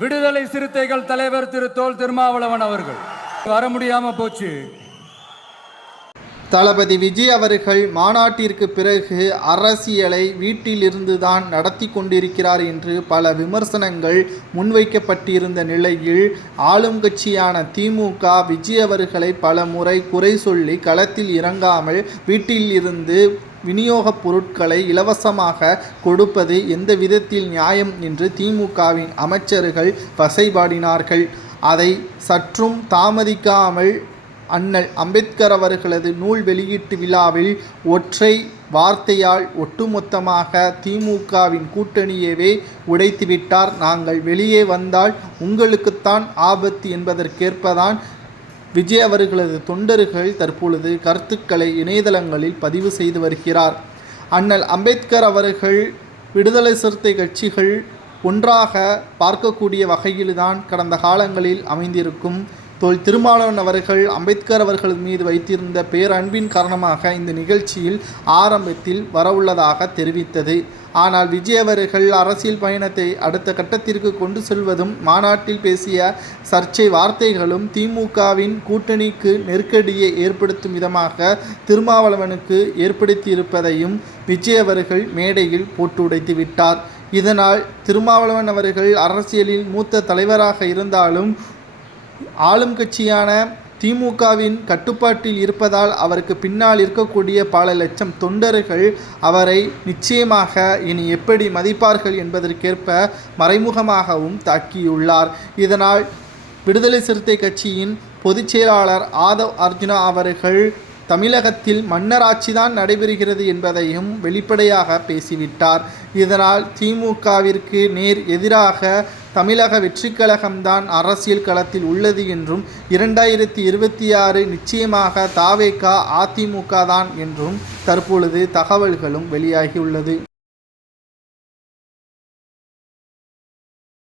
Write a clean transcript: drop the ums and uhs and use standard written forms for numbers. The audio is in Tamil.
விடுதலை சிறுத்தைகள் தலைவர் திரு தொல் திருமாவளவன் அவர்கள் வர முடியாம போச்சு. தளபதி விஜய் அவர்கள் மாநாட்டிற்கு பிறகு அரசியலை வீட்டிலிருந்துதான் நடத்தி கொண்டிருக்கிறார் என்று பல விமர்சனங்கள் முன்வைக்கப்பட்டிருந்த நிலையில் ஆளும் கட்சியான திமுக விஜய் அவர்களை பல முறை குறை சொல்லி களத்தில் இறங்காமல் வீட்டில் இருந்து விநியோகப் பொருட்களை இலவசமாக கொடுப்பது எந்த விதத்தில் நியாயம் என்று திமுகவின் அமைச்சர்கள் வசைபாடினார்கள். அதை சற்றும் தாமதிக்காமல் அண்ணல் அம்பேத்கர் அவர்களது நூல் வெளியீட்டு விழாவில் ஒற்றை வார்த்தையால் ஒட்டுமொத்தமாக திமுகவின் கூட்டணியவே உடைத்துவிட்டார். நாங்கள் வெளியே வந்தால் உங்களுக்குத்தான் ஆபத்து என்பதற்கேற்பதான் விஜய் அவர்களது தொண்டர்கள் தற்பொழுது கருத்துக்களை இணையதளங்களில் பதிவு செய்து வருகிறார். அண்ணல் அம்பேத்கர் அவர்கள் விடுதலை சிறுத்தை கட்சிகள் ஒன்றாக பார்க்கக்கூடிய வகையில்தான் கடந்த காலங்களில் அமைந்திருக்கும். தொல் திருமாவளவன் அவர்கள் அம்பேத்கர் அவர்கள் மீது வைத்திருந்த பேரன்பின் காரணமாக இந்த நிகழ்ச்சியில் ஆரம்பத்தில் வரவுள்ளதாக தெரிவித்தது. ஆனால் விஜய் அவர்கள் அரசியல் பயணத்தை அடுத்த கட்டத்திற்கு கொண்டு செல்வதும் மாநாட்டில் பேசிய சர்ச்சை வார்த்தைகளும் திமுகவின் கூட்டணிக்கு நெருக்கடியை ஏற்படுத்தும் விதமாக திருமாவளவனுக்கு ஏற்படுத்தியிருப்பதையும் விஜய் அவர்கள் மேடையில் போட்டு உடைத்து விட்டார். இதனால் திருமாவளவன் அவர்கள் அரசியலில் மூத்த தலைவராக இருந்தாலும் ஆளும் கட்சியான திமுகவின் கட்டுப்பாட்டில் இருப்பதால் அவருக்கு பின்னால் இருக்கக்கூடிய பல லட்சம் தொண்டர்கள் அவரை நிச்சயமாக இனி எப்படி மதிப்பார்கள் என்பதற்கேற்ப மறைமுகமாகவும் தாக்கியுள்ளார். இதனால் விடுதலை சிறுத்தை கட்சியின் பொதுச் செயலாளர் ஆதவ் அர்ஜுனா அவர்கள் தமிழகத்தில் மன்னராட்சிதான் நடைபெறுகிறது என்பதையும் வெளிப்படையாக பேசிவிட்டார். இதனால் திமுகவிற்கு நேர் எதிராக தமிழக வெற்றிக் கழகம்தான் அரசியல் களத்தில் உள்ளது என்றும் 2026 நிச்சயமாக தாவேகா அதிமுக தான் என்றும் தற்பொழுது தகவல்களும் வெளியாகியுள்ளது.